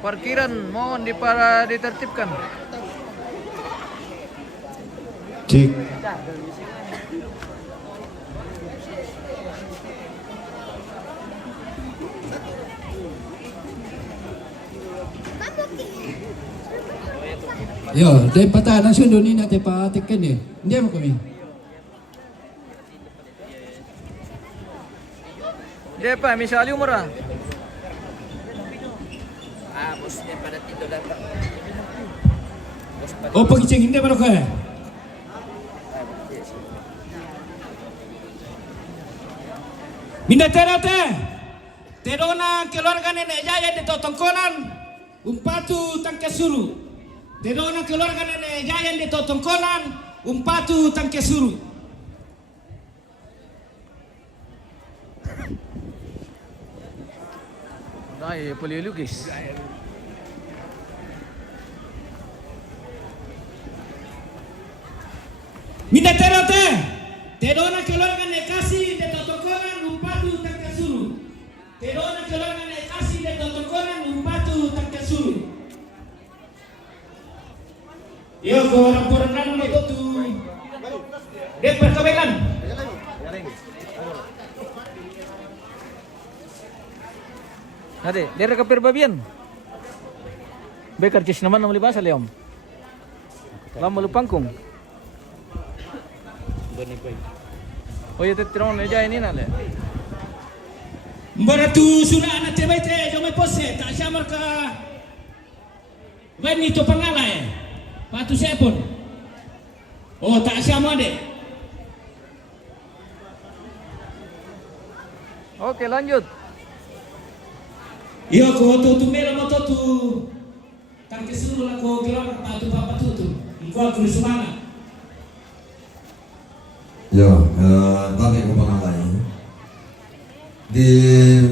parkiran mohon ditertibkan. Cik. Yo, tay patahan sundo ni na tay patikan eh. Hindi mo kami. Depa, misali umura. O pag-ching hindi mo ka. Minaterate. Terona keluarga nenek Jaya di Totongkonan. Umpatu tangkasuru. Terona keluarga nenek Jaya di Totongkonan. Umpatu tangkasuru. Ay, palilugis. Minaterate. Terona keluarga nenek Kasih di Totongkonan. Umpatu tangkasuru. Terona keluarga nenek Kasih di Totongkonan. Umpatu tangkasuru. Yo, orang-orang nang itu Dek perkawinan. Nade, dere ka perbabian. Bekar cis naman ng libasa leom. Lam malupangkong. Oye, te tiron aja ini nale. Baratu sura anak tebay te, jomay pose, tak siya marka. Wen itu pangalay. Patu sepon. Oh, tak siya mo de. Oke, lanjut. Iyo ko tu mera mo tu. Kan kesuruh lah ko gelar patu papa tu. Iko aku sumana. Ya, tadi ko pangalay. Di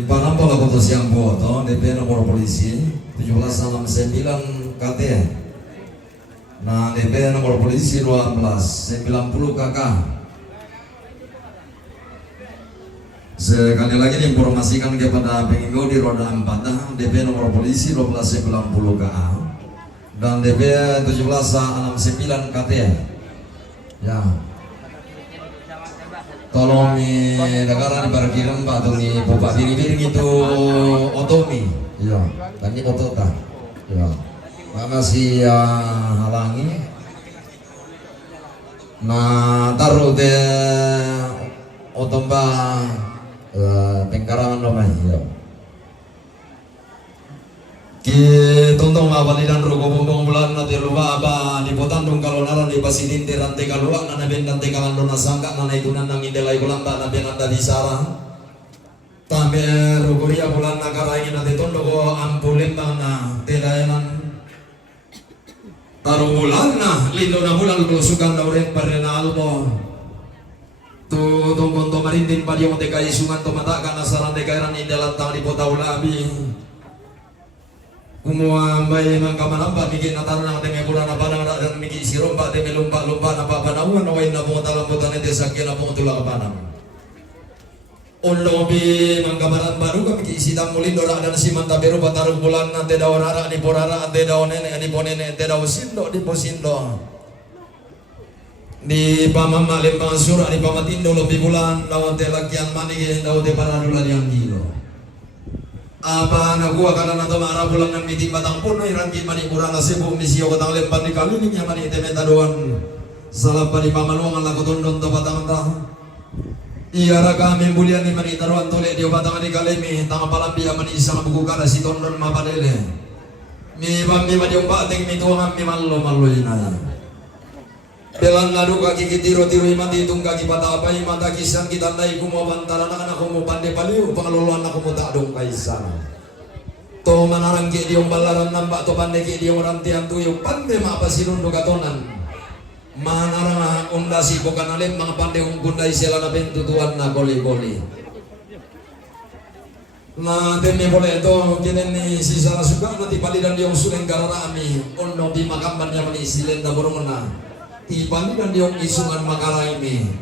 Panambala Kota Siangboto, DP nomor polisi 1769 KT. Nah, DP nomor polisi 12 90 KK. Sekali lagi diinformasikan kepada pengikut di roda 4 DP nomor polisi 1290 KA dan DP 1769 KT. Ya. Tolong negara di parkiran Pak tuh nih bapak diri itu otomi. Ya, dan ini otota. Ya. Makasih ya halangi. Nah, taruh deh otomba pengkarangan domai ya. Ki tontong abalidan rugo bumbong bulan nanti lupa apa di potandung kalau naran di pasidin tirante kaluak nana ben nante kalando nasangka nana ikunan nang indelai bulan tak nabi nanda di sarah tambe ruguria bulan nakara ingin nanti tondo ko ampulin na tedayanan taruh bulan na lindo na bulan belusukan dauren parena alto tu tongkon to marindin padi yung dekai sungan to mata kana saran dekairan indalan tang di kota ulabi kumua bay mang kamanamba migi natar nang teme kurana panang dan migi siromba teme lumpa na papanawan na way na mo talamutan ite sakya na mo tula kapanam Olobi mang kamaran baru kami isitang mulin dora dan si mantabero patarung bulan nante daw rara ni porara ante daw nene ani ponene ante daw sindo di posindo di pamama lembang surah di pamatindo lebih bulan daw ante lakian mani daw te paradulan yang gilo apa anak gua karena nato marah bulan yang miti batang pun irangki mani kurang nasibu misio katang lempan di kali ni mani temeta doan salah pani pamaluang ala kotondon to batang tah iya kami bulian ni mani taruan tole dia batang di kali mi tang palambi mani isang buku kada si tondon mapadele mi bambi mani umpa ting mi tuang mi mallo ina belan ngadu kaki kitiro tiro imati tung kaki pata apa imata kisan kita nai kumo bantaran anak kumo pande paliu pengelolaan aku mu tak dong kaisan to manarang ke diong balaran nambak to pande ke diong rantian tuyo pande ma pasinundo katonan manarang undasi bukan alem mga pande ungkundai selana bentu tuan na koli na temi boleh to kinen ni sisa suka nanti palidan diong suleng garami ondo di makambannya mani silenda borongna Ibang dan diong isungan makala ini.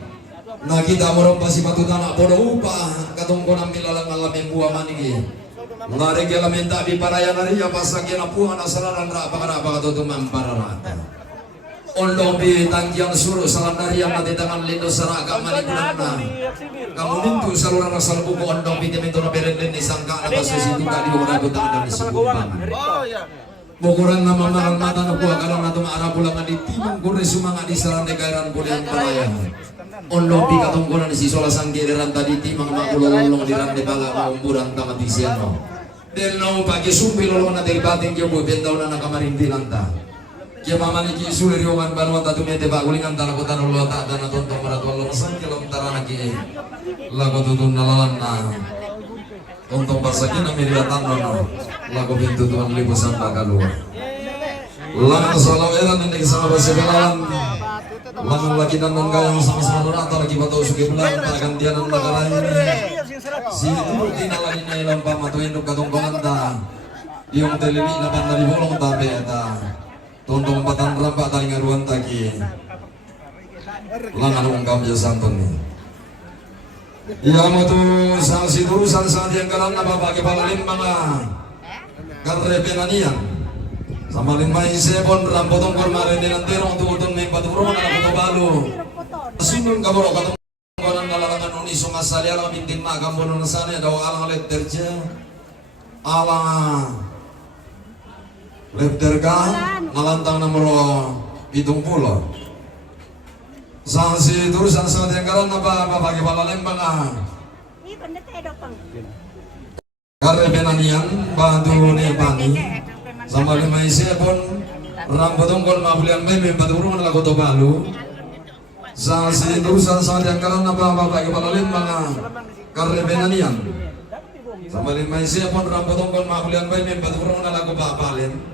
Nah kita morong pasi batu tanah bodoh upah katong konam milalang alam yang buah manigi. Lari kela minta di paraya nari ya pasakya na puhan asalaran ra pakara tutumam pararata. Ondong bi tangkiang suruh salam dari yang mati tangan lindo seraka manikulana. Kamu mintu saluran asal buku ondong bi kemintu na berenden ni sangka na basus itu kali orang tangan dan sebuah. Bokoran nama marang mata na buah kalau na tuma arah pulangan di timung kure sumanga di saran negara pulian paraya. Ondong bi katungkulan si sola sangkiran tadi timang makulolong di rande bala maumburan tamati siano. Del nau pagi sumpi lolong na dari bating kyo bu bentau na kamarintilan ta. Kaya mamani ki sulir yoman banwa tatu mete ba gulingan tanah kota nulo tak dan tonton maratuan longsan kilom tarana ki lagu tutun nalalan na tonton pasakin na miriatan nono lagu pintu tuan libu sampai keluar langan salam eran ini sama basebelalan langan lagi dan gayang sama-sama nurata lagi batu suki bulan gantian negara ini si itu tinalani na ilang pamatu induk katongkongan ta yung telili na pandali bolong tabe ta tontong patan rampak tali ngaruan taki langan ungkam jasantun ni iya matu sanksi turusan saat yang kalang apa pakai palalim mga karrepenanian sama lima isepon rampotong kormaren di lanterong tutun may paturong na puto balu sunung kaboro katong konan nalalangan unisong asali alang mintin magambono na sana daw alang letterje alang Lepterka nalantang nomor 70. Sanksi turusan saat yang kalang apa bagi palalem mga karrepenanian bantu nepani sama lima isepon rambutong kol mabulian meme paturungan lagu to balu. Sanksi turusan saat yang kalang apa bagi palalem mga karrepenanian sama lima isepon rambutong kol mabulian meme paturungan lagu bapalen.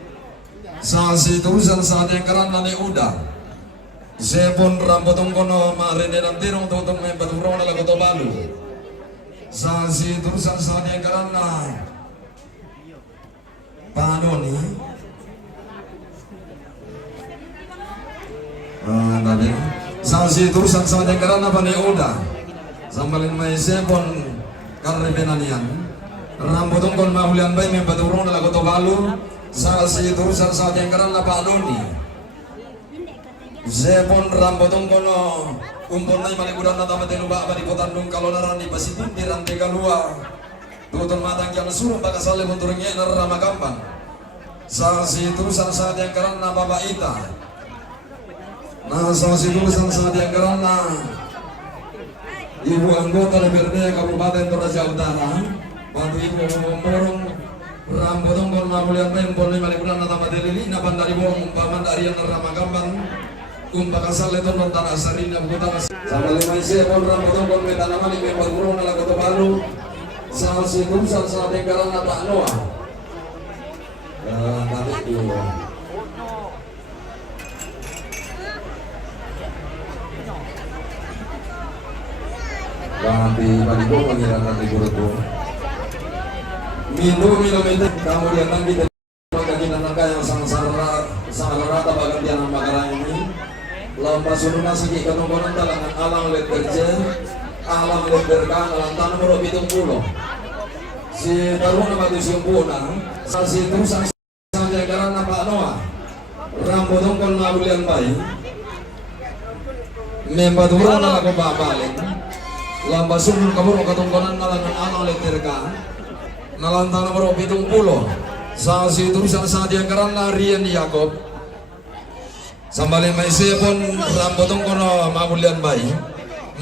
Sanksi turusan saat yang karena ni udah sepon rambutong kono marene nantirong tutong may paturong na lago to balu. Sanksi turusan saat yang karena paano ni tadi sanksi turusan saat yang karena pa ni udah sambalin may sepon karrepenanian rambutong kono mahulian bay may paturong na lago to balu. Sanksi turusan saat yang karena Pak Doni Zepon rambotong kono kumpul na malikudan na tamat lupa apa di potandung kalau narani pasipun di rantai kalua tutun matang yang suruh baka sale punturnya narama gampang. Sanksi turusan saat yang karena Bapak Ita nah sanksi turusan saat yang karena Ibu anggota DPRD Kabupaten Toraja Utara bantu Ibu memborong rambutong kol mabulian main pon lima liburan na tamat delili na bandari bolong paman dari yang nerama gamban kasal leton non tanah sarin yang buta sama lima isi pon rambutong kol metanaman yang berburung na lagu balu sanksi turusan saat yang kalang na Pak Noah nanti itu nanti padibo pangiran nanti guruku minum itu kemudian nanti kita naga yang sangat rata bagian yang makanan ini lomba sununa segi ketongkonan dalangan alang letterje alang letterkan alang tanah murah bitung pulau si tarung nama tujuh puna sasi turusan saja karena Pak Noah rambutong kon mabulian bayi membaturun ala ko babalik lomba sunun kabur ketongkonan dalangan alang letterkan nalantang nomor 70 sanksi turusan saat yang karena Rian Yakob sambali maisi pun rambutong kono mabulian bayi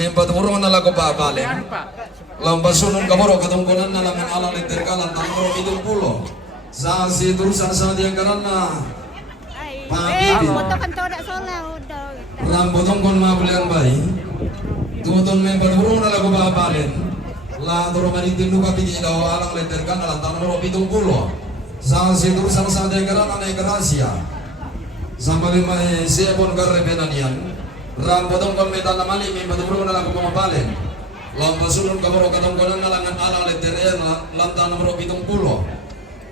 mempat urung nalago papalen lomba sunun kaboro katungkunan nalangan alang literka lantang nomor 70 sanksi turusan saat yang karena Pabibi rambutong kono mabulian bayi tutun mempat urung nalago papalen la turu manitin luka pigi daw alang letterkan alang tanah nomor 70 sanksi turusan saat yang karena naik rahasia sampai lima sepon karrepenanian rambutong kon metal namali may paturo na lang pumapalen lomba sunod kaburo katongkonan nalangan alang letterer lantang nomor 70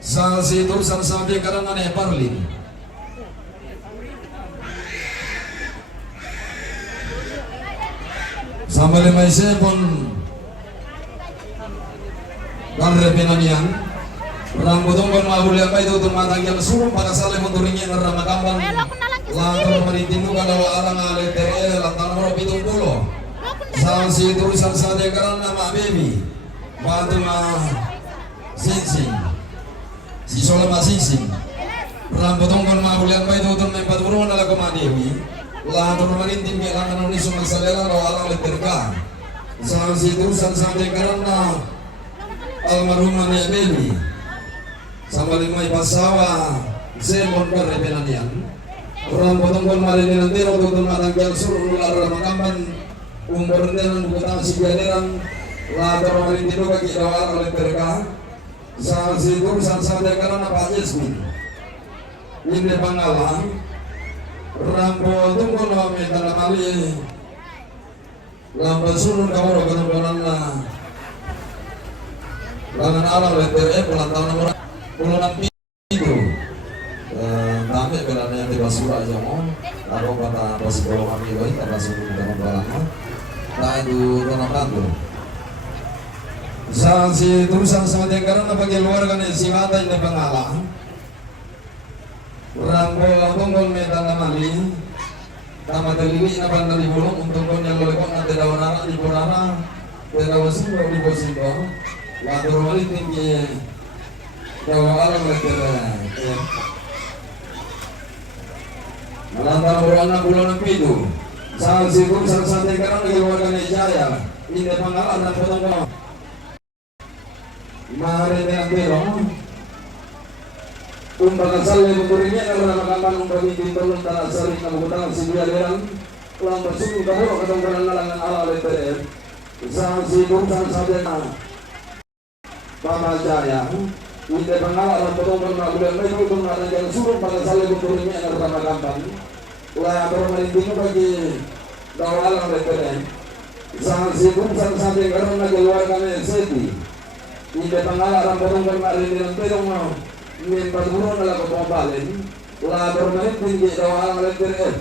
sanksi turusan saat yang karena naik parlin sampai lima sepon karrepenanian Rambutong kon mahulian pa ito tumatang yang suruh pada saleh menturingnya ngeramakampan lantur merintinu kalau alang aletere lantar nomor 70 sanksi tulisan saja karena nama baby batu mah singsing si solema singsing rambutong kon mahulian pa ito tun mempat burung adalah komadewi lantur merintin ke lantar unisu magsalera kalau alang aleterka sanksi tulisan saja karena almarhumah ya baby sama lima pasawa zemon berrepenanian orang potong kon marini nanti untuk tumatang yang suruh ular makamban umur dengan bukan si bianeran latar marini itu bagi dawar oleh mereka saat situ sampai karena Pak Jesmin ini pangala rampotong kon minta kali lambat suruh kamu rokonan langan alam oleh pelantang nomor puluhan itu kami belanya di basura aja mau kalau kata basura kami baik kata suruh kita membalangnya nah itu tanam rantu sanksi terusan sama yang karena bagi luar kan si mata ini pengalah rambol langsung kon medan namali nama terliwi napan dari bulung untuk kon yang lelekon nanti daun anak di purana daun singgo di bosindo lalu mali tinggi dawa alam letter lantar berwarna bulan itu saat sibuk santai karena mengeluarkan ijaya ini pengalaman dan potong mari dengan belong umpan saleh memberinya karena makan umpan ini tolong tanah sering kabupaten Sibialiran lambat suku kabur ketemu nalangan ala letter saat sibuk santai Papa Jaya ini pengalaman potong bulan itu kemarin yang suruh pada saleh memberinya karena makan lah pemerintah bagi dawalan letter sangat sibuk sampai karena keluarkan seti ini pengalaman potong kemarin yang pedong mau ingin berburung adalah kepopalin lah pemerintah tinggi dawalan letter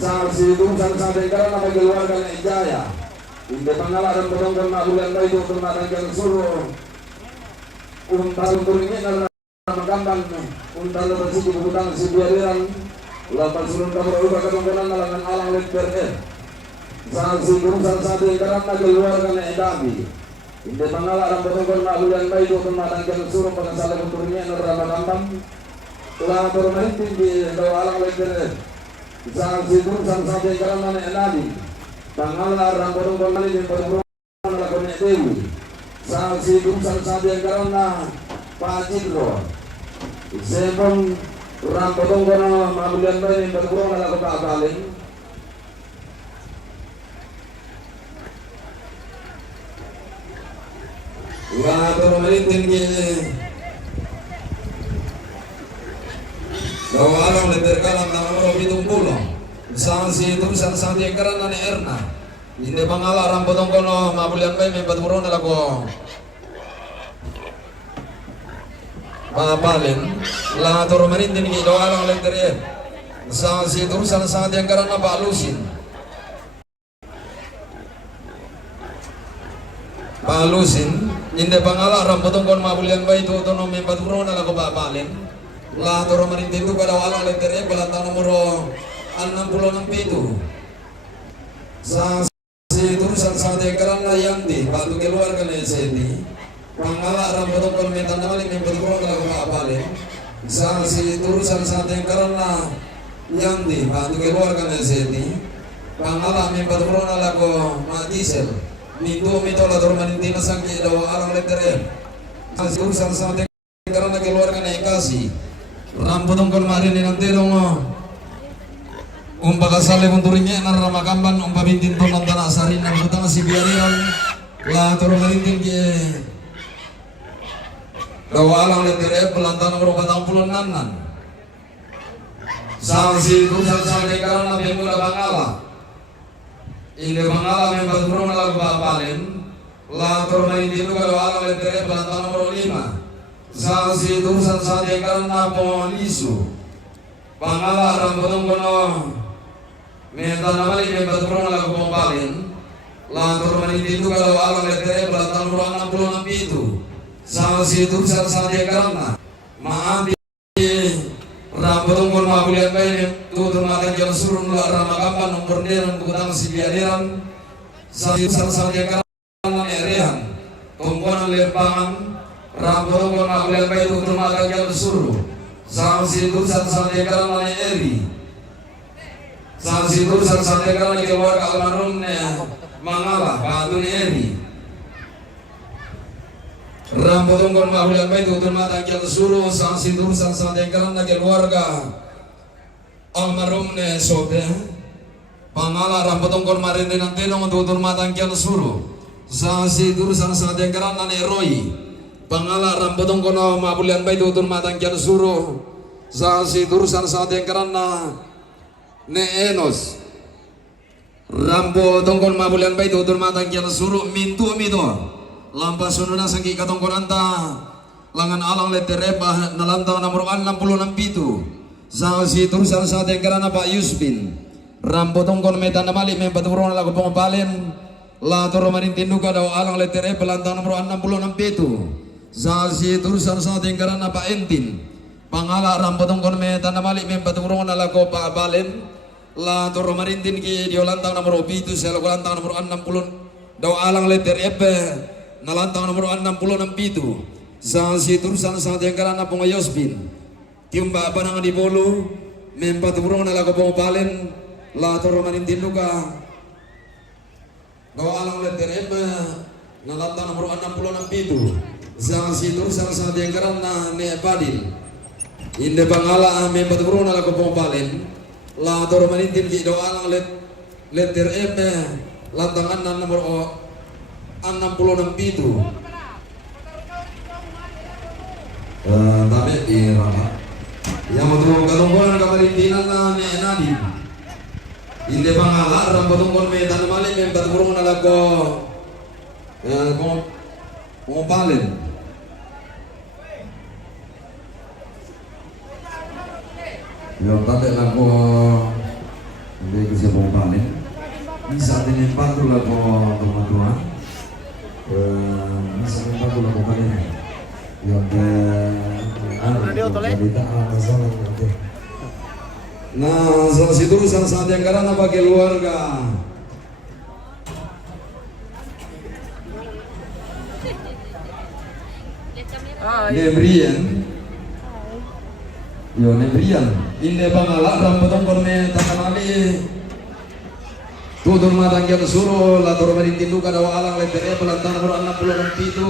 sangat sibuk sampai karena keluarkan ijaya ini pengalaman potong kemarin itu kemarin yang suruh untal turunnya karena makan untal bersih kebutuhan Sibialiran lapan surun kamar ubah ketongkonan nalangan alang letter saat sibuk saat karena keluarkan edabi ini pengalaman potong mahulian baik itu kemarin yang suruh pada salah turunnya nerama kampang telah bermaintin di dawa alang letter saat sibuk saat karena edabi pengalaman potong kembali yang berhubungan melakukan dewi saat sibuk saat karena Pak Cidro sebelum rampotong kono mabulian bayi berkurang ala kota Abalin wah pemerintah ini bahwa alam letter kalam nama hitung pulau sanksi tulisan sanksi karena Erna ini pengalaman rampotong kono mabulian bayi berkurang ala kota Papalin, lah turun merintih ni doa orang letter sanksi tulisan sangat yang karena Pak Lusin, ini pengalaman potong kon mabulian bayi itu otonomi patron adalah Pak Papalin, lah turun merintih itu pada orang letternya belantang nomor 66 itu, sanksi tulisan sangat yang karena Yanti bantu keluarga SNI. Pangala potong kon mentan nama ni berkurang kalau Pak Papalin sanksi tulisan sangat yang karena Yanti bantu keluarga SNI pangala berkurang kalau Mak Diesel mito lah turun manintina sangki dawa alang letter sanksi tulisan sangat yang karena keluarga Ekasi potong kon marin nanti dong kasale punturinya nara makamban bintin ton tanah sarin nang tanah Sibialiran lah turun marintin ke dawalang letter pelantang nomor 46 sanksi tulisan sampai karena pemula Bangala ini Bangala yang berkurang lalu Papalin lah turun itu kalau alang letter pelantang nomor 5 sanksi tulisan sampai karena Polisu Bangala rambutong kono minta nama yang berkurang lalu Papalin lah turun itu kalau alang letter pelantang nomor 66 itu Sang situ sang dia karena maaf rambut ungkul mabulian bayi tutur makan jalan suruh nula ramakampan nomor deran bukutang si biadiran sang dia karena erehan tumpuan lempangan rambut ungkul mabulian bayi tutur makan jalan suruh sang situ sang dia karena eri sang situ sang dia karena keluarga almarhumnya mangalah batu eri rambut ungkul mahulian bayi tutur mata kian suruh sang situr sang tengkalan lagi keluarga almarhum ne sobe pangala rambut ungkul marin nanti nong tutur mata kian suruh sang situr sang tengkalan nane roi pangala rambut ungkul mahulian bayi tutur mata kian suruh sang situr sang tengkalan ne enos rambut ungkul mahulian bayi tutur mata kian suruh mintu mito lampas sununa sangki katong koranta langan alang letereba nalantang nomor 66 pitu sang situr sang tengkarana Pak Yuspin rambutong kon metan mali membaturong lagu pengopalen la toro manintinduka daw alang letereba lantang nomor 66 pitu sang situr sang tengkarana Pak Entin pangala rambutong kon metan mali membaturong lagu pengopalen la toro manintin ki diolantang nomor pitu selaku lantang nomor 60 daw alang letereba nalantang nomor 66 pitu sang situr sang tengkarana Pong Yospin tiumba panangan di bolu mempaturong na lago palen la toro manintinduka daw alang letter M nalantang nomor 66 pitu sang situr sang tengkarana ne Padil inde pangala mempaturong na lago palen la toro manintin ki daw alang letter M lantangan nomor 66 pitu tapi irama yang mau kalungkulan kamalintinan na nadi hindi pangala rambutong kon metan mali membat burung nalago palen yung tate lago hindi kasi palen bisa tinimpan tu lago teman-teman bisa membantu lakukan ini yang nah salah situ saat yang karena pakai keluarga Nebrian yo Nebrian ini pangala rambutong korne takanali tutur matang kian suruh latur marintinduka dawa alang letere pelantang nomor 66 pitu